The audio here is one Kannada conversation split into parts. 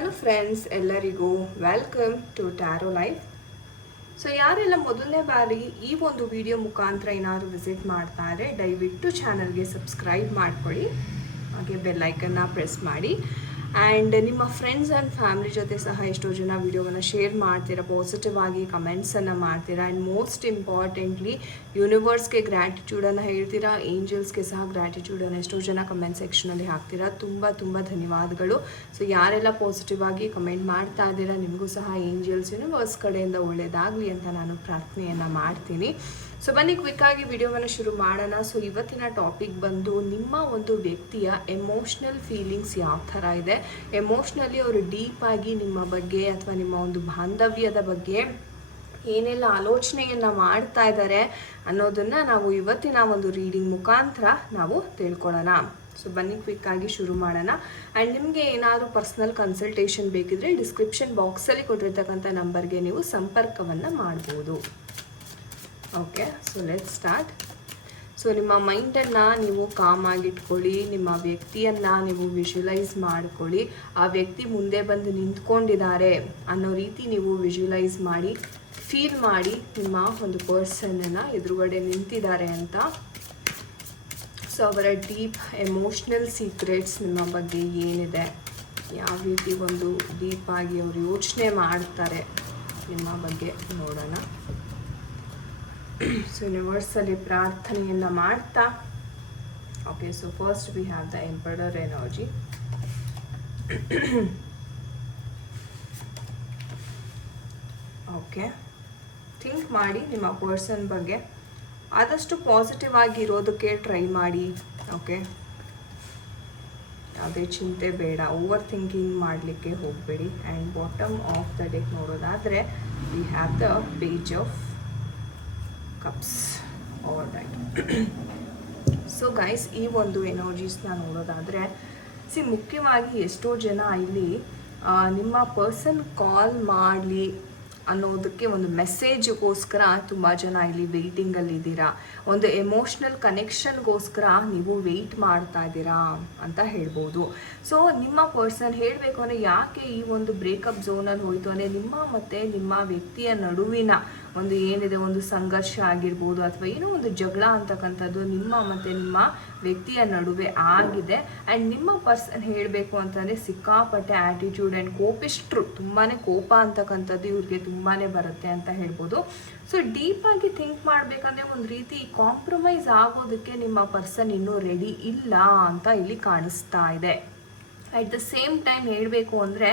ಹಲೋ ಫ್ರೆಂಡ್ಸ್, ಎಲ್ಲರಿಗೂ welcome to tarot life. So ಯಾರೆಲ್ಲ ಮೊದಲನೇ ಬಾರಿ ಈ ಒಂದು ವಿಡಿಯೋ ಮುಖಾಂತರ ಏನಾದರೂ ವಿಸಿಟ್ ಮಾಡ್ತಾ ಇದ್ರೆ ದಯವಿಟ್ಟು ಚಾನಲ್ಗೆ ಸಬ್ಸ್ಕ್ರೈಬ್ ಮಾಡ್ಕೊಳ್ಳಿ, ಹಾಗೆ ಬೆಲ್ ಐಕನ್ನ ಪ್ರೆಸ್ ಮಾಡಿ. ಆ್ಯಂಡ್ ನಿಮ್ಮ ಫ್ರೆಂಡ್ಸ್ ಆ್ಯಂಡ್ ಫ್ಯಾಮಿಲಿ ಜೊತೆ ಸಹ ಎಷ್ಟೋ ಜನ ವಿಡಿಯೋವನ್ನು ಶೇರ್ ಮಾಡ್ತೀರಾ, ಪಾಸಿಟಿವ್ ಆಗಿ ಕಮೆಂಟ್ಸನ್ನು ಮಾಡ್ತೀರಾ. ಆ್ಯಂಡ್ ಮೋಸ್ಟ್ ಇಂಪಾರ್ಟೆಂಟ್ಲಿ ಯೂನಿವರ್ಸ್ಗೆ ಗ್ರ್ಯಾಟಿಟ್ಯೂಡನ್ನು ಹೇಳ್ತೀರಾ, ಏಂಜಲ್ಸ್ಗೆ ಸಹ ಗ್ರ್ಯಾಟಿಟ್ಯೂಡನ್ನು ಎಷ್ಟೋ ಜನ ಕಮೆಂಟ್ ಸೆಕ್ಷನಲ್ಲಿ ಹಾಕ್ತೀರಾ. ತುಂಬ ತುಂಬ ಧನ್ಯವಾದಗಳು. ಸೊ ಯಾರೆಲ್ಲ ಪಾಸಿಟಿವ್ ಆಗಿ ಕಮೆಂಟ್ ಮಾಡ್ತಾ ಇದ್ದೀರಾ, ನಿಮಗೂ ಸಹ ಏಂಜಲ್ಸ್ ಯೂನಿವರ್ಸ್ ಕಡೆಯಿಂದ ಒಳ್ಳೆಯದಾಗಲಿ ಅಂತ ನಾನು ಪ್ರಾರ್ಥನೆಯನ್ನು ಮಾಡ್ತೀನಿ. ಸೊ ಬನ್ನಿ ಕ್ವಿಕ್ಕಾಗಿ ವಿಡಿಯೋವನ್ನು ಶುರು ಮಾಡೋಣ. ಸೊ ಇವತ್ತಿನ ಟಾಪಿಕ್ ಬಂದು ನಿಮ್ಮ ಒಂದು ವ್ಯಕ್ತಿಯ ಎಮೋಷ್ನಲ್ ಫೀಲಿಂಗ್ಸ್ ಯಾವ ಥರ ಇದೆ, ಎಮೋಷ್ನಲಿ ಅವರು ಡೀಪಾಗಿ ನಿಮ್ಮ ಬಗ್ಗೆ ಅಥವಾ ನಿಮ್ಮ ಒಂದು ಬಾಂಧವ್ಯದ ಬಗ್ಗೆ ಏನೆಲ್ಲ ಆಲೋಚನೆಯನ್ನು ಮಾಡ್ತಾ ಇದ್ದಾರೆ ಅನ್ನೋದನ್ನು ನಾವು ಇವತ್ತಿನ ಒಂದು ರೀಡಿಂಗ್ ಮುಖಾಂತರ ನಾವು ತಿಳ್ಕೊಳ್ಳೋಣ. ಸೊ ಬನ್ನಿ ಕ್ವಿಕ್ಕಾಗಿ ಶುರು ಮಾಡೋಣ. ಆ್ಯಂಡ್ ನಿಮಗೆ ಏನಾದರೂ ಪರ್ಸ್ನಲ್ ಕನ್ಸಲ್ಟೇಷನ್ ಬೇಕಿದ್ರೆ ಡಿಸ್ಕ್ರಿಪ್ಷನ್ ಬಾಕ್ಸಲ್ಲಿ ಕೊಟ್ಟಿರ್ತಕ್ಕಂಥ ನಂಬರ್ಗೆ ನೀವು ಸಂಪರ್ಕವನ್ನು ಮಾಡ್ಬೋದು. Okay, so let's start. So ನಿಮ್ಮ ಮೈಂಡನ್ನು ನೀವು ಕಾಮಾಗಿಟ್ಕೊಳ್ಳಿ, ನಿಮ್ಮ ವ್ಯಕ್ತಿಯನ್ನು ನೀವು ವಿಜುವಲೈಸ್ ಮಾಡ್ಕೊಳ್ಳಿ. ಆ ವ್ಯಕ್ತಿ ಮುಂದೆ ಬಂದು ನಿಂತ್ಕೊಂಡಿದ್ದಾರೆ ಅನ್ನೋ ರೀತಿ ನೀವು ವಿಜುವಲೈಸ್ ಮಾಡಿ, ಫೀಲ್ ಮಾಡಿ ನಿಮ್ಮ ಒಂದು ಪರ್ಸನನ್ನು ಎದುರುಗಡೆ ನಿಂತಿದ್ದಾರೆ ಅಂತ. ಸೊ ಅವರ ಡೀಪ್ ಎಮೋಷ್ನಲ್ ಸೀಕ್ರೆಟ್ಸ್ ನಿಮ್ಮ ಬಗ್ಗೆ ಏನಿದೆ, ಯಾವ ರೀತಿ ಒಂದು ಡೀಪಾಗಿ ಅವರು ಯೋಚನೆ ಮಾಡ್ತಾರೆ ನಿಮ್ಮ ಬಗ್ಗೆ ನೋಡೋಣ. ಸೊ ಯೂನಿವರ್ಸಲ್ಲಿ ಪ್ರಾರ್ಥನೆಯನ್ನು ಮಾಡ್ತಾ. Okay, so first we have the emperor energy. Okay, think ಮಾಡಿ ನಿಮ್ಮ ಪರ್ಸನ್ ಬಗ್ಗೆ. ಆದಷ್ಟು ಪಾಸಿಟಿವ್ ಆಗಿರೋದಕ್ಕೆ ಟ್ರೈ ಮಾಡಿ. ಓಕೆ, ಯಾವುದೇ ಚಿಂತೆ ಬೇಡ, ಓವರ್ ಥಿಂಕಿಂಗ್ ಮಾಡಲಿಕ್ಕೆ ಹೋಗಬೇಡಿ. And bottom of the deck ನೋಡೋದಾದರೆ we have the page of cups. All right. So guys, ಈ ಒಂದು ಎನರ್ಜೀಸ್ನ ನೋಡೋದಾದರೆ ಮುಖ್ಯವಾಗಿ ಎಷ್ಟೋ ಜನ ಇಲ್ಲಿ ನಿಮ್ಮ ಪರ್ಸನ್ ಕಾಲ್ ಮಾಡಲಿ ಅನ್ನೋದಕ್ಕೆ ಒಂದು ಮೆಸೇಜ್ಗೋಸ್ಕರ ತುಂಬ ಜನ ಇಲ್ಲಿ ವೆಯ್ಟಿಂಗಲ್ಲಿದ್ದೀರಾ. ಒಂದು ಎಮೋಷ್ನಲ್ ಕನೆಕ್ಷನ್ಗೋಸ್ಕರ ನೀವು ವೆಯ್ಟ್ ಮಾಡ್ತಾ ಇದ್ದೀರಾ ಅಂತ ಹೇಳ್ಬೋದು. ಸೊ ನಿಮ್ಮ ಪರ್ಸನ್ ಹೇಳಬೇಕು ಅಂದರೆ ಯಾಕೆ ಈ ಒಂದು ಬ್ರೇಕಪ್ ಝೋನಲ್ಲಿ ಹೋಯಿತು ಅಂದರೆ ನಿಮ್ಮ ಮತ್ತು ನಿಮ್ಮ ವ್ಯಕ್ತಿಯ ನಡುವಿನ ಒಂದು ಏನಿದೆ, ಒಂದು ಸಂಘರ್ಷ ಆಗಿರ್ಬೋದು ಅಥವಾ ಏನೋ ಒಂದು ಜಗಳ ಅಂತಕ್ಕಂಥದ್ದು ನಿಮ್ಮ ಮತ್ತು ನಿಮ್ಮ ವ್ಯಕ್ತಿಯ ನಡುವೆ ಆಗಿದೆ. ಆ್ಯಂಡ್ ನಿಮ್ಮ ಪರ್ಸನ್ ಹೇಳಬೇಕು ಅಂತಂದರೆ ಸಿಕ್ಕಾಪಟ್ಟೆ ಆ್ಯಟಿಟ್ಯೂಡ್ ಆ್ಯಂಡ್ ಕೋಪಿಷ್ಟ್ರು, ತುಂಬಾ ಕೋಪ ಅಂತಕ್ಕಂಥದ್ದು ಇವ್ರಿಗೆ ತುಂಬಾ ಬರುತ್ತೆ ಅಂತ ಹೇಳ್ಬೋದು. ಸೊ ಡೀಪಾಗಿ ಥಿಂಕ್ ಮಾಡಬೇಕಂದ್ರೆ ಒಂದು ರೀತಿ ಕಾಂಪ್ರಮೈಸ್ ಆಗೋದಕ್ಕೆ ನಿಮ್ಮ ಪರ್ಸನ್ ಇನ್ನೂ ರೆಡಿ ಇಲ್ಲ ಅಂತ ಇಲ್ಲಿ ಕಾಣಿಸ್ತಾ ಇದೆ. ಅಟ್ ದ ಸೇಮ್ ಟೈಮ್ ಹೇಳಬೇಕು ಅಂದರೆ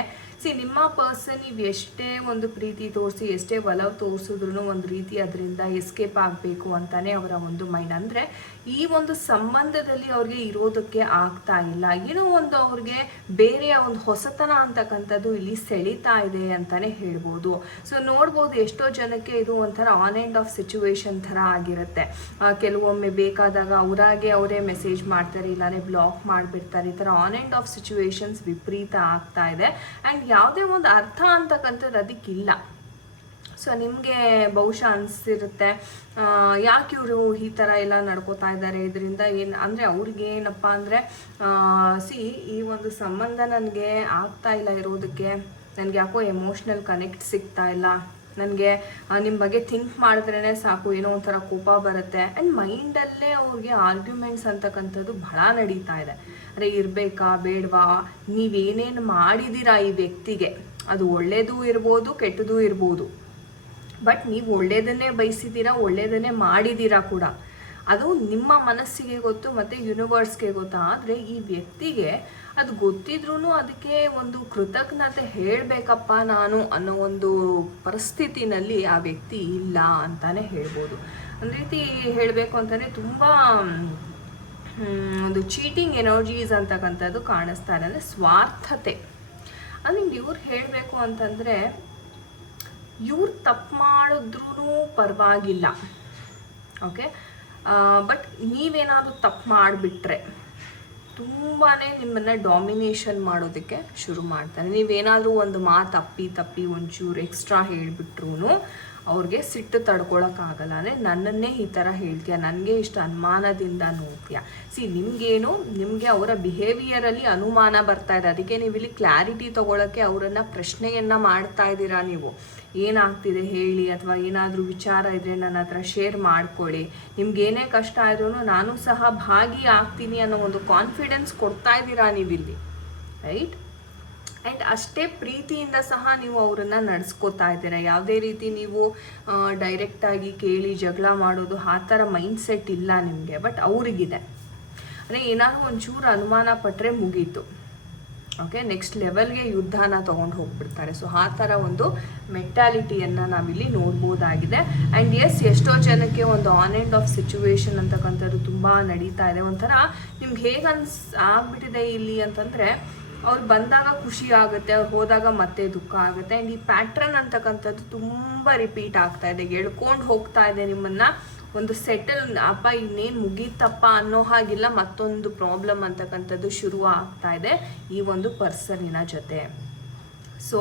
ನಿಮ್ಮ ಪರ್ಸನ್ ನೀವು ಎಷ್ಟೇ ಒಂದು ಪ್ರೀತಿ ತೋರಿಸಿ, ಎಷ್ಟೇ ಒಲವು ತೋರಿಸಿದ್ರು ಒಂದು ರೀತಿ ಅದರಿಂದ ಎಸ್ಕೇಪ್ ಆಗಬೇಕು ಅಂತಲೇ ಅವರ ಒಂದು ಮೈಂಡ್. ಅಂದರೆ ಈ ಒಂದು ಸಂಬಂಧದಲ್ಲಿ ಅವ್ರಿಗೆ ಇರೋದಕ್ಕೆ ಆಗ್ತಾ ಇಲ್ಲ, ಏನೋ ಒಂದು ಅವ್ರಿಗೆ ಬೇರೆಯ ಒಂದು ಹೊಸತನ ಅಂತಕ್ಕಂಥದ್ದು ಇಲ್ಲಿ ಸೆಳೀತಾ ಇದೆ ಅಂತಲೇ ಹೇಳ್ಬೋದು. ಸೊ ನೋಡ್ಬೋದು ಎಷ್ಟೋ ಜನಕ್ಕೆ ಇದು ಒಂಥರ ಆನ್ ಆ್ಯಂಡ್ ಆಫ್ ಸಿಚುವೇಶನ್ ಥರ ಆಗಿರುತ್ತೆ. ಕೆಲವೊಮ್ಮೆ ಬೇಕಾದಾಗ ಅವರೇ ಮೆಸೇಜ್ ಮಾಡ್ತಾರೆ, ಇಲ್ಲಾಂದರೆ ಬ್ಲಾಕ್ ಮಾಡಿಬಿಡ್ತಾರೆ. ಈ ಥರ ಆನ್ ಆ್ಯಂಡ್ ಆಫ್ ಸಿಚುವೇಶನ್ಸ್ ವಿಪರೀತ ಆಗ್ತಾ ಇದೆ. ಆ್ಯಂಡ್ ಯಾವುದೇ ಒಂದು ಅರ್ಥ ಅಂತಕ್ಕಂಥದ್ದು ಅದಕ್ಕಿಲ್ಲ. ಸೊ ನಿಮಗೆ ಬಹುಶಃ ಅನಿಸಿರುತ್ತೆ ಯಾಕೆ ಇವರು ಈ ಥರ ಎಲ್ಲ ನಡ್ಕೋತಾ ಇದ್ದಾರೆ, ಇದರಿಂದ ಏನು ಅಂದರೆ ಅವ್ರಿಗೆ ಏನಪ್ಪ ಅಂದರೆ ಈ ಒಂದು ಸಂಬಂಧ ನನಗೆ ಆಗ್ತಾ ಇಲ್ಲ ಇರೋದಕ್ಕೆ, ನನಗೆ ಯಾಕೋ ಎಮೋಷ್ನಲ್ ಕನೆಕ್ಟ್ ಸಿಗ್ತಾ ಇಲ್ಲ, ನನಗೆ ನಿಮ್ಮ ಬಗ್ಗೆ ಥಿಂಕ್ ಮಾಡಿದ್ರೇ ಸಾಕು ಏನೋ ಒಂಥರ ಕೋಪ ಬರುತ್ತೆ. ಆ್ಯಂಡ್ ಮೈಂಡಲ್ಲೇ ಅವ್ರಿಗೆ ಆರ್ಗ್ಯುಮೆಂಟ್ಸ್ ಅಂತಕ್ಕಂಥದ್ದು ಬಹಳ ನಡೀತಾ ಇದೆ. ಅಂದರೆ ಇರಬೇಕಾ ಬೇಡವಾ, ನೀವೇನೇನು ಮಾಡಿದ್ದೀರಾ ಈ ವ್ಯಕ್ತಿಗೆ, ಅದು ಒಳ್ಳೆಯದೂ ಇರ್ಬೋದು ಕೆಟ್ಟದೂ ಇರ್ಬೋದು, ಬಟ್ ನೀವು ಒಳ್ಳೆಯದನ್ನೇ ಬಯಸಿದ್ದೀರಾ, ಒಳ್ಳೆಯದನ್ನೇ ಮಾಡಿದ್ದೀರಾ ಕೂಡ, ಅದು ನಿಮ್ಮ ಮನಸ್ಸಿಗೆ ಗೊತ್ತು ಮತ್ತು ಯೂನಿವರ್ಸ್ಗೆ ಗೊತ್ತು. ಆದರೆ ಈ ವ್ಯಕ್ತಿಗೆ ಅದು ಗೊತ್ತಿದ್ರೂ ಅದಕ್ಕೆ ಒಂದು ಕೃತಜ್ಞತೆ ಹೇಳಬೇಕಪ್ಪ ನಾನು ಅನ್ನೋ ಒಂದು ಪರಿಸ್ಥಿತಿನಲ್ಲಿ ಆ ವ್ಯಕ್ತಿ ಇಲ್ಲ ಅಂತಲೇ ಹೇಳ್ಬೋದು. ಒಂದು ರೀತಿ ಹೇಳಬೇಕು ಅಂತಂದರೆ ತುಂಬ ಒಂದು ಚೀಟಿಂಗ್ ಎನರ್ಜೀಸ್ ಅಂತಕ್ಕಂಥದ್ದು ಕಾಣಿಸ್ತಾ ಇದೆ. ಅಂದರೆ ಸ್ವಾರ್ಥತೆ. ಅಂದರೆ ಇವ್ರು ಹೇಳಬೇಕು ಅಂತಂದರೆ ಇವ್ರು ತಪ್ಪು ಮಾಡಿದ್ರೂ ಪರವಾಗಿಲ್ಲ, ಓಕೆ, ಬಟ್ ನೀವೇನಾದರೂ ತಪ್ಪು ಮಾಡಿಬಿಟ್ರೆ ತುಂಬಾ ನಿಮ್ಮನ್ನು ಡಾಮಿನೇಷನ್ ಮಾಡೋದಕ್ಕೆ ಶುರು ಮಾಡ್ತಾರೆ. ನೀವೇನಾದರೂ ಒಂದು ಮಾತು ತಪ್ಪಿ ಒಂಚೂರು ಎಕ್ಸ್ಟ್ರಾ ಹೇಳಿಬಿಟ್ರೂ ಅವ್ರಿಗೆ ಸಿಟ್ಟು ತಡ್ಕೊಳಕ್ಕಾಗಲ್ಲ. ಅಂದರೆ ನನ್ನನ್ನೇ ಈ ಥರ ಹೇಳ್ತೀಯ, ನನಗೆ ಇಷ್ಟು ಅನುಮಾನದಿಂದ ನೋಡ್ತೀಯ. ನಿಮಗೆ ಅವರ ಬಿಹೇವಿಯರಲ್ಲಿ ಅನುಮಾನ ಬರ್ತಾ ಇದೆ, ಅದಕ್ಕೆ ನೀವು ಇಲ್ಲಿ ಕ್ಲಾರಿಟಿ ತೊಗೊಳಕ್ಕೆ ಅವರನ್ನು ಪ್ರಶ್ನೆಯನ್ನು ಮಾಡ್ತಾ ಇದ್ದೀರಾ. ನೀವು ಏನಾಗ್ತಿದೆ ಹೇಳಿ, ಅಥವಾ ಏನಾದರೂ ವಿಚಾರ ಇದ್ದರೆ ನನ್ನ ಹತ್ರ ಶೇರ್ ಮಾಡ್ಕೊಳ್ಳಿ, ನಿಮ್ಗೇನೇ ಕಷ್ಟ ಆದ್ರೂ ನಾನು ಸಹ ಭಾಗಿ ಆಗ್ತೀನಿ ಅನ್ನೋ ಒಂದು ಕಾನ್ಫಿಡೆನ್ಸ್ ಕೊಡ್ತಾ ಇದ್ದೀರಾ ನೀವಿಲ್ಲಿ, ರೈಟ್? ಆ್ಯಂಡ್ ಅಷ್ಟೇ ಪ್ರೀತಿಯಿಂದ ಸಹ ನೀವು ಅವರನ್ನು ನಡೆಸ್ಕೋತಾ ಇದ್ದೀರಾ. ಯಾವುದೇ ರೀತಿ ನೀವು ಡೈರೆಕ್ಟಾಗಿ ಕೇಳಿ ಜಗಳ ಮಾಡೋದು ಆ ಥರ ಮೈಂಡ್ಸೆಟ್ ಇಲ್ಲ ನಿಮಗೆ. ಬಟ್ ಅವ್ರಿಗಿದೆ. ಅಂದರೆ ಏನಾದರೂ ಒಂಚೂರು ಅನುಮಾನ ಪಟ್ಟರೆ ಮುಗೀತು, ಓಕೆ, ನೆಕ್ಸ್ಟ್ ಲೆವೆಲ್ಗೆ ಯುದ್ಧನ ತೊಗೊಂಡು ಹೋಗ್ಬಿಡ್ತಾರೆ. ಸೊ ಆ ಥರ ಒಂದು ಮೆಂಟಾಲಿಟಿಯನ್ನು ನಾವಿಲ್ಲಿ ನೋಡ್ಬೋದಾಗಿದೆ. ಆ್ಯಂಡ್ ಎಷ್ಟೋ ಜನಕ್ಕೆ ಒಂದು ಆನ್ ಆ್ಯಂಡ್ ಆಫ್ ಸಿಚುವೇಶನ್ ಅಂತಕ್ಕಂಥದ್ದು ತುಂಬ ನಡೀತಾ ಇದೆ. ಒಂಥರ ನಿಮ್ಗೆ ಹೇಗೆ ಆಗ್ಬಿಟ್ಟಿದೆ ಇಲ್ಲಿ ಅಂತಂದರೆ, ಅವ್ರು ಬಂದಾಗ ಖುಷಿ ಆಗುತ್ತೆ, ಅವ್ರು ಹೋದಾಗ ಮತ್ತೆ ದುಃಖ ಆಗುತ್ತೆ. ಆ್ಯಂಡ್ ಈ ಪ್ಯಾಟ್ರನ್ ಅಂತಕ್ಕಂಥದ್ದು ತುಂಬ ರಿಪೀಟ್ ಆಗ್ತಾ ಇದೆ, ಎಳ್ಕೊಂಡು ಹೋಗ್ತಾ ಇದೆ ನಿಮ್ಮನ್ನು. ಒಂದು ಸೆಟಲ್ ಅಪ್ಪ ಇನ್ನೇನು ಮುಗೀತಪ್ಪ ಅನ್ನೋ ಹಾಗಿಲ್ಲ, ಮತ್ತೊಂದು ಪ್ರಾಬ್ಲಮ್ ಅಂತಕ್ಕಂಥದ್ದು ಶುರು ಆಗ್ತಾ ಇದೆ ಈ ಒಂದು ಪರ್ಸನಿನ ಜೊತೆ. ಸೊ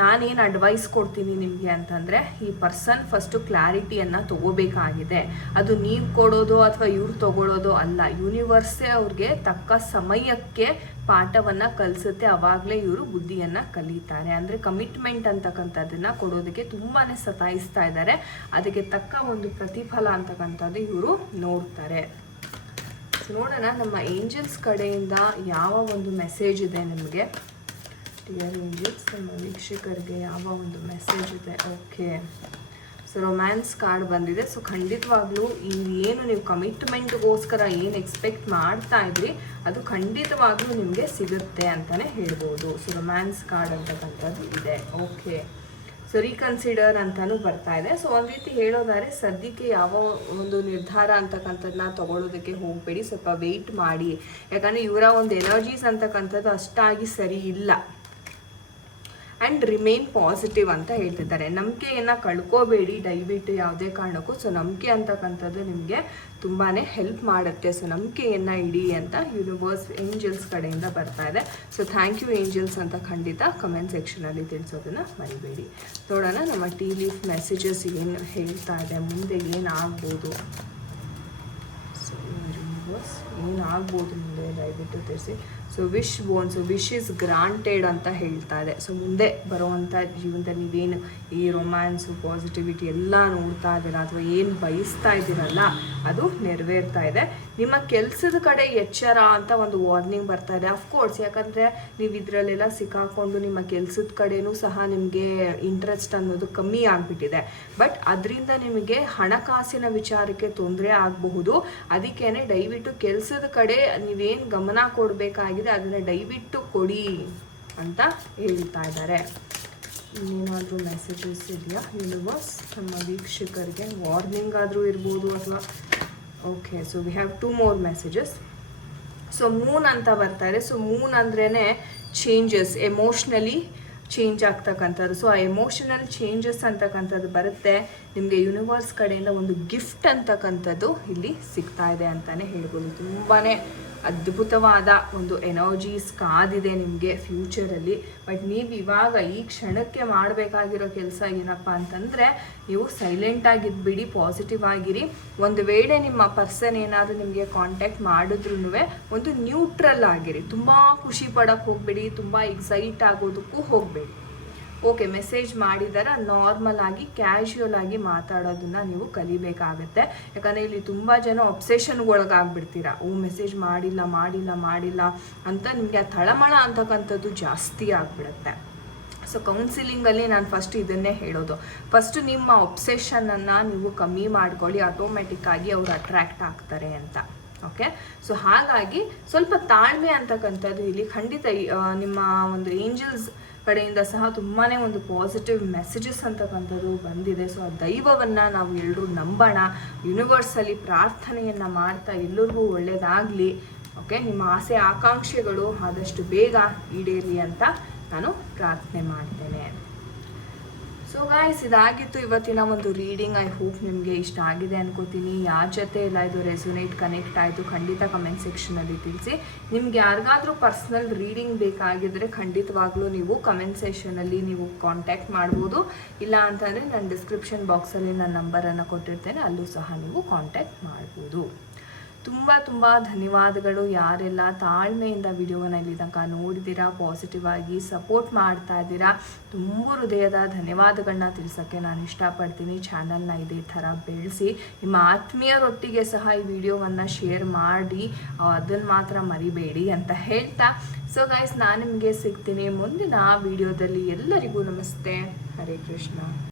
ನಾನೇನು ಅಡ್ವೈಸ್ ಕೊಡ್ತೀನಿ ನಿಮಗೆ ಅಂತಂದರೆ, ಈ ಪರ್ಸನ್ ಫಸ್ಟು ಕ್ಲಾರಿಟಿಯನ್ನು ತೊಗೋಬೇಕಾಗಿದೆ. ಅದು ನೀವು ಕೊಡೋದು ಅಥವಾ ಇವ್ರು ತೊಗೊಳ್ಳೋದು ಅಲ್ಲ, ಯೂನಿವರ್ಸೇ ಅವ್ರಿಗೆ ತಕ್ಕ ಸಮಯಕ್ಕೆ ಪಾಠವನ್ನು ಕಲಿಸುತ್ತೆ. ಆವಾಗಲೇ ಇವರು ಬುದ್ಧಿಯನ್ನು ಕಲಿತಾರೆ. ಅಂದರೆ ಕಮಿಟ್ಮೆಂಟ್ ಅಂತಕ್ಕಂಥದ್ದನ್ನು ಕೊಡೋದಕ್ಕೆ ತುಂಬಾ ಸತಾಯಿಸ್ತಾ ಇದ್ದಾರೆ, ಅದಕ್ಕೆ ತಕ್ಕ ಒಂದು ಪ್ರತಿಫಲ ಅಂತಕ್ಕಂಥದ್ದು ಇವರು ನೋಡ್ತಾರೆ. ಸೊ ನೋಡೋಣ ನಮ್ಮ ಏಂಜಲ್ಸ್ ಕಡೆಯಿಂದ ಯಾವ ಒಂದು ಮೆಸೇಜ್ ಇದೆ ನಿಮಗೆ. ಡಿಯರ್ ಏಂಜಲ್ಸ್, ನಮ್ಮ ವೀಕ್ಷಕರಿಗೆ ಯಾವ ಒಂದು ಮೆಸೇಜ್ ಇದೆ? ಓಕೆ, ಸೊ ರೊಮ್ಯಾನ್ಸ್ ಕಾರ್ಡ್ ಬಂದಿದೆ. ಸೊ ಖಂಡಿತವಾಗ್ಲೂ ಏನು ನೀವು ಕಮಿಟ್ಮೆಂಟ್ಗೋಸ್ಕರ ಏನು ಎಕ್ಸ್ಪೆಕ್ಟ್ ಮಾಡ್ತಾ ಇದ್ರಿ ಅದು ಖಂಡಿತವಾಗ್ಲೂ ನಿಮಗೆ ಸಿಗುತ್ತೆ ಅಂತಲೇ ಹೇಳ್ಬೋದು. ಸೊ ರೊಮ್ಯಾನ್ಸ್ ಕಾರ್ಡ್ ಅಂತಕ್ಕಂಥದ್ದು ಇದೆ. ಓಕೆ, ಸೊ ರೀಕನ್ಸಿಡರ್ ಅಂತಲೂ ಬರ್ತಾ ಇದೆ. ಸೊ ಒಂದು ರೀತಿ ಹೇಳೋದಾದ್ರೆ ಸದ್ಯಕ್ಕೆ ಯಾವ ಒಂದು ನಿರ್ಧಾರ ಅಂತಕ್ಕಂಥದ್ದನ್ನ ತೊಗೊಳೋದಕ್ಕೆ ಹೋಗಬೇಡಿ, ಸ್ವಲ್ಪ ವೆಯ್ಟ್ ಮಾಡಿ. ಯಾಕಂದರೆ ಇವರ ಒಂದು ಎನರ್ಜೀಸ್ ಅಂತಕ್ಕಂಥದ್ದು ಅಷ್ಟಾಗಿ ಸರಿ ಇಲ್ಲ. ಆ್ಯಂಡ್ ರಿಮೇನ್ ಪಾಸಿಟಿವ್ ಅಂತ ಹೇಳ್ತಿದ್ದಾರೆ. ನಂಬಿಕೆಯನ್ನು ಕಳ್ಕೋಬೇಡಿ ದಯವಿಟ್ಟು ಯಾವುದೇ ಕಾರಣಕ್ಕೂ. ಸೊ ನಂಬಿಕೆ ಅಂತಕ್ಕಂಥದ್ದು ನಿಮಗೆ ತುಂಬಾ ಹೆಲ್ಪ್ ಮಾಡುತ್ತೆ. ಸೊ ನಂಬಿಕೆಯನ್ನು ಇಡಿ ಅಂತ ಯೂನಿವರ್ಸ್ ಏಂಜಲ್ಸ್ ಕಡೆಯಿಂದ ಬರ್ತಾ ಇದೆ. ಸೊ ಥ್ಯಾಂಕ್ ಯು ಏಂಜಲ್ಸ್ ಅಂತ ಖಂಡಿತ ಕಮೆಂಟ್ ಸೆಕ್ಷನಲ್ಲಿ ತಿಳಿಸೋದನ್ನು ಮರಿಬೇಡಿ. ನೋಡೋಣ ನಮ್ಮ ಟೀ ಲೀಫ್ ಮೆಸೇಜಸ್ ಏನು ಹೇಳ್ತಾ ಇದೆ, ಮುಂದೆ ಏನಾಗ್ಬೋದು. ಸೊ ಯೂನಿವರ್ಸ್ ಏನಾಗ್ಬೋದು ಮುಂದೆ ದಯವಿಟ್ಟು ತಿಳಿಸಿ. So wish bone, so wish is granted ಅಂತ ಹೇಳ್ತಾ ಇದೆ. ಸೊ ಮುಂದೆ ಬರುವಂಥ ಜೀವನದಲ್ಲಿ ನೀವೇನು ಈ ರೊಮ್ಯಾನ್ಸು ಪಾಸಿಟಿವಿಟಿ ಎಲ್ಲ ನೋಡ್ತಾ ಇದ್ದೀರಾ ಅಥವಾ ಏನು ಬಯಸ್ತಾ ಇದ್ದೀರಲ್ಲ ಅದು ನೆರವೇರ್ತಾ ಇದೆ. ನಿಮ್ಮ ಕೆಲಸದ ಕಡೆ ಎಚ್ಚರ ಅಂತ ಒಂದು ವಾರ್ನಿಂಗ್ ಬರ್ತಾ ಇದೆ. ಅಫ್ಕೋರ್ಸ್, ಯಾಕಂದರೆ ನೀವು ಇದರಲ್ಲೆಲ್ಲ ಸಿಕ್ಕಾಕೊಂಡು ನಿಮ್ಮ ಕೆಲಸದ ಕಡೆನೂ ಸಹ ನಿಮಗೆ ಇಂಟ್ರೆಸ್ಟ್ ಅನ್ನೋದು ಕಮ್ಮಿ ಆಗಿಬಿಟ್ಟಿದೆ. ಬಟ್ ಅದರಿಂದ ನಿಮಗೆ ಹಣಕಾಸಿನ ವಿಚಾರಕ್ಕೆ ತೊಂದರೆ ಆಗಬಹುದು. ಅದಕ್ಕೇ ದಯವಿಟ್ಟು ಕೆಲಸದ ಕಡೆ ನೀವೇನು ಗಮನ ಕೊಡಬೇಕಾಗಿದೆ ಅದನ್ನು ದಯವಿಟ್ಟು ಕೊಡಿ ಅಂತ ಹೇಳ್ತಾ ಇದ್ದಾರೆ. ಇನ್ನೇನಾದರೂ ಮೆಸೇಜಸ್ ಇದೆಯಾ ಯೂನಿವರ್ಸ್ ನಮ್ಮ ವೀಕ್ಷಕರಿಗೆ? ವಾರ್ನಿಂಗ್ ಆದರೂ ಇರ್ಬೋದು ಅಥವಾ okay. So we have 2 more messages. So Moon ಅಂತ ಬರ್ತಾ ಇದೆ. ಸೊ ಮೂನ್ ಅಂದ್ರೇ ಚೇಂಜಸ್, ಎಮೋಷ್ನಲಿ ಚೇಂಜ್ ಆಗ್ತಕ್ಕಂಥದ್ದು. ಸೊ ಆ ಎಮೋಷನಲ್ ಚೇಂಜಸ್ ಅಂತಕ್ಕಂಥದ್ದು ಬರುತ್ತೆ ನಿಮಗೆ. ಯೂನಿವರ್ಸ್ ಕಡೆಯಿಂದ ಒಂದು ಗಿಫ್ಟ್ ಅಂತಕ್ಕಂಥದ್ದು ಇಲ್ಲಿ ಸಿಗ್ತಾ ಇದೆ ಅಂತಲೇ ಹೇಳ್ಬೋದು. ತುಂಬಾ ಅದ್ಭುತವಾದ ಒಂದು ಎನರ್ಜೀಸ್ ಕಾದಿದೆ ನಿಮಗೆ ಫ್ಯೂಚರಲ್ಲಿ. ಬಟ್ ನೀವು ಇವಾಗ ಈ ಕ್ಷಣಕ್ಕೆ ಮಾಡಬೇಕಾಗಿರೋ ಕೆಲಸ ಏನಪ್ಪ ಅಂತಂದರೆ, ನೀವು ಸೈಲೆಂಟಾಗಿದ್ಬಿಡಿ, ಪಾಸಿಟಿವ್ ಆಗಿರಿ. ಒಂದು ವೇಳೆ ನಿಮ್ಮ ಪರ್ಸನ್ ಏನಾದರೂ ನಿಮಗೆ ಕಾಂಟ್ಯಾಕ್ಟ್ ಮಾಡಿದ್ರೂ ಒಂದು ನ್ಯೂಟ್ರಲ್ ಆಗಿರಿ. ತುಂಬ ಖುಷಿ ಪಡೋಕ್ಕೆ ಹೋಗಬೇಡಿ, ತುಂಬ ಎಕ್ಸೈಟ್ ಆಗೋದಕ್ಕೂ ಹೋಗಬೇಡಿ. ಓಕೆ, ಮೆಸೇಜ್ ಮಾಡಿದಾರ ನಾರ್ಮಲ್ ಆಗಿ ಕ್ಯಾಶುಯಲ್ ಆಗಿ ಮಾತಾಡೋದನ್ನ ನೀವು ಕಲಿಬೇಕಾಗತ್ತೆ. ಯಾಕಂದರೆ ಇಲ್ಲಿ ತುಂಬ ಜನ ಒಬ್ಸೆಷನ್ಗೊಳಗಾಗ್ಬಿಡ್ತೀರಾ. ಮೆಸೇಜ್ ಮಾಡಿಲ್ಲ ಮಾಡಿಲ್ಲ ಮಾಡಿಲ್ಲ ಅಂತ ನಿಮಗೆ ಆ ತಳಮಳ ಅಂತಕ್ಕಂಥದ್ದು ಜಾಸ್ತಿ ಆಗಿಬಿಡುತ್ತೆ. ಸೊ ಕೌನ್ಸಿಲಿಂಗಲ್ಲಿ ನಾನು ಫಸ್ಟ್ ಇದನ್ನೇ ಹೇಳೋದು, ಫಸ್ಟು ನಿಮ್ಮ ಒಬ್ಸೆಷನನ್ನು ನೀವು ಕಮ್ಮಿ ಮಾಡ್ಕೊಳ್ಳಿ, ಆಟೋಮೆಟಿಕ್ಕಾಗಿ ಅವರು ಅಟ್ರ್ಯಾಕ್ಟ್ ಆಗ್ತಾರೆ ಅಂತ. ಓಕೆ, ಸೊ ಹಾಗಾಗಿ ಸ್ವಲ್ಪ ತಾಳ್ಮೆ ಅಂತಕ್ಕಂಥದ್ದು ಇಲ್ಲಿ ಖಂಡಿತ ನಿಮ್ಮ ಒಂದು ಏಂಜಲ್ಸ್ ಕಡೆಯಿಂದ ಸಹ ತುಂಬಾ ಒಂದು ಪಾಸಿಟಿವ್ ಮೆಸೇಜಸ್ ಅಂತಕ್ಕಂಥದ್ದು ಬಂದಿದೆ. ಸೊ ಆ ದೈವವನ್ನು ನಾವು ಎಲ್ಲರೂ ನಂಬೋಣ, ಯೂನಿವರ್ಸಲ್ಲಿ ಪ್ರಾರ್ಥನೆಯನ್ನು ಮಾಡ್ತಾ ಎಲ್ಲರಿಗೂ ಒಳ್ಳೆಯದಾಗಲಿ. ಓಕೆ, ನಿಮ್ಮ ಆಸೆ ಆಕಾಂಕ್ಷೆಗಳು ಆದಷ್ಟು ಬೇಗ ಈಡೇರಲಿ ಅಂತ ನಾನು ಪ್ರಾರ್ಥನೆ ಮಾಡ್ತೇನೆ. ಸೊ ಗಾಯ್ಸ್, ಇದಾಗಿತ್ತು ಇವತ್ತಿನ ಒಂದು ರೀಡಿಂಗ್. ಐ ಹೋಪ್ ನಿಮಗೆ ಇಷ್ಟ ಆಗಿದೆ ಅನ್ಕೋತೀನಿ. ಯಾರ ಜೊತೆ ಎಲ್ಲ ಇದು ರೆಸೊನೇಟ್ ಕನೆಕ್ಟ್ ಆಯಿತು ಖಂಡಿತ ಕಮೆಂಟ್ ಸೆಕ್ಷನಲ್ಲಿ ತಿಳಿಸಿ. ನಿಮ್ಗೆ ಯಾರಿಗಾದ್ರೂ ಪರ್ಸ್ನಲ್ ರೀಡಿಂಗ್ ಬೇಕಾಗಿದ್ದರೆ ಖಂಡಿತವಾಗ್ಲೂ ನೀವು ಕಮೆಂಟ್ ಸೆಕ್ಷನಲ್ಲಿ ನೀವು ಕಾಂಟ್ಯಾಕ್ಟ್ ಮಾಡ್ಬೋದು. ಇಲ್ಲ ಅಂತಂದರೆ ನಾನು ಡಿಸ್ಕ್ರಿಪ್ಷನ್ ಬಾಕ್ಸಲ್ಲಿ ನನ್ನ ನಂಬರನ್ನು ಕೊಟ್ಟಿರ್ತೇನೆ, ಅಲ್ಲೂ ಸಹ ನೀವು ಕಾಂಟ್ಯಾಕ್ಟ್ ಮಾಡ್ಬೋದು. ತುಂಬ ಧನ್ಯವಾದಗಳು ಯಾರೆಲ್ಲ ತಾಳ್ಮೆಯಿಂದ ವಿಡಿಯೋವನ್ನು ಇಲ್ಲಿ ತನಕ ನೋಡಿದ್ದೀರಾ, ಪಾಸಿಟಿವ್ ಆಗಿ ಸಪೋರ್ಟ್ ಮಾಡ್ತಾ ಇದ್ದೀರಾ. ತುಂಬ ಹೃದಯದ ಧನ್ಯವಾದಗಳನ್ನ ತಿಳಿಸೋಕ್ಕೆ ನಾನು ಇಷ್ಟಪಡ್ತೀನಿ. ಚಾನಲ್ನ ಇದೇ ಥರ ಬೆಳೆಸಿ ನಿಮ್ಮ ಆತ್ಮೀಯರೊಟ್ಟಿಗೆ ಸಹ ಈ ವಿಡಿಯೋವನ್ನು ಶೇರ್ ಮಾಡಿ, ಅದನ್ನು ಮಾತ್ರ ಮರಿಬೇಡಿ ಅಂತ ಹೇಳ್ತಾ, ಸೊ ಗೈಸ್ ನಾನು ನಿಮಗೆ ಸಿಗ್ತೀನಿ ಮುಂದಿನ ವಿಡಿಯೋದಲ್ಲಿ. ಎಲ್ಲರಿಗೂ ನಮಸ್ತೆ, ಹರೇ ಕೃಷ್ಣ.